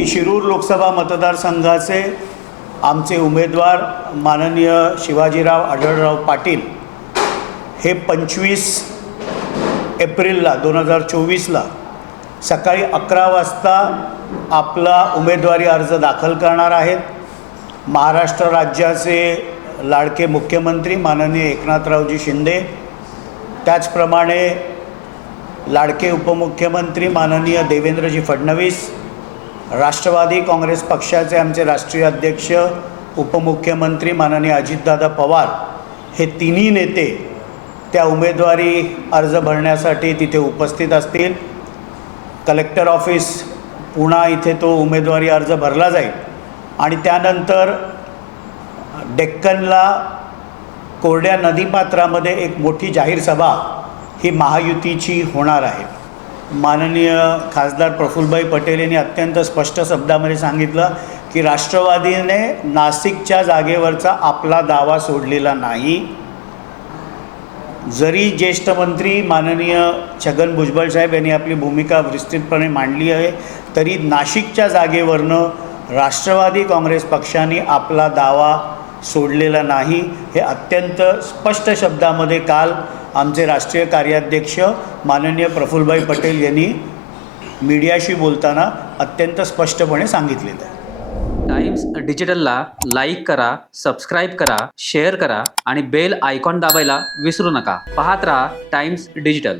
की शिरूर लोकसभा मतदारसंघाचे आमचे उमेदवार माननीय शिवाजीराव आढळराव पाटील हे 25 एप्रिलला 2024ला सकाळी 11 वाजता आपला उमेदवारी अर्ज दाखल करणार आहेत. महाराष्ट्र राज्याचे लाडके मुख्यमंत्री माननीय एकनाथरावजी शिंदे, त्याचप्रमाणे लाडके उपमुख्यमंत्री माननीय देवेंद्रजी फडणवीस, राष्ट्रवादी काँग्रेस पक्षाचे आमचे राष्ट्रीय अध्यक्ष उपमुख्यमंत्री माननीय अजितदादा पवार हे तिन्ही नेते त्या उमेदवारी अर्ज भरण्यासाठी तिथे उपस्थित असतील. कलेक्टर ऑफिस पुणा इथे तो उमेदवारी अर्ज भरला जाईल आणि त्यानंतर डेक्कनला कोरड्या नदीपात्रामध्ये एक मोठी जाहीर सभा ही महायुतीची होणार आहे. माननीय खासदार प्रफुल्लभाई पटेल यांनी अत्यंत स्पष्ट शब्दामध्ये सांगितलं की राष्ट्रवादीने नाशिकच्या जागेवरचा आपला दावा सोडलेला नाही. जरी ज्येष्ठ मंत्री माननीय छगन भुजबळ साहेब यांनी आपली भूमिका विस्तृतपणे मांडली आहे, तरी नाशिकच्या जागेवरनं राष्ट्रवादी काँग्रेस पक्षाने आपला दावा सोडलेला नाही. हे अत्यंत स्पष्ट शब्दामध्ये काल आमचे राष्ट्रीय कार्याध्यक्ष माननीय प्रफुल्लभाई पटेल यांनी मीडियाशी बोलताना अत्यंत स्पष्टपणे सांगितलेलं आहे. टाइम्स डिजिटलला लाईक करा, सबस्क्राईब करा, शेअर करा आणि बेल आयकॉन दाबायला विसरू नका. पाहत रहा टाइम्स डिजिटल.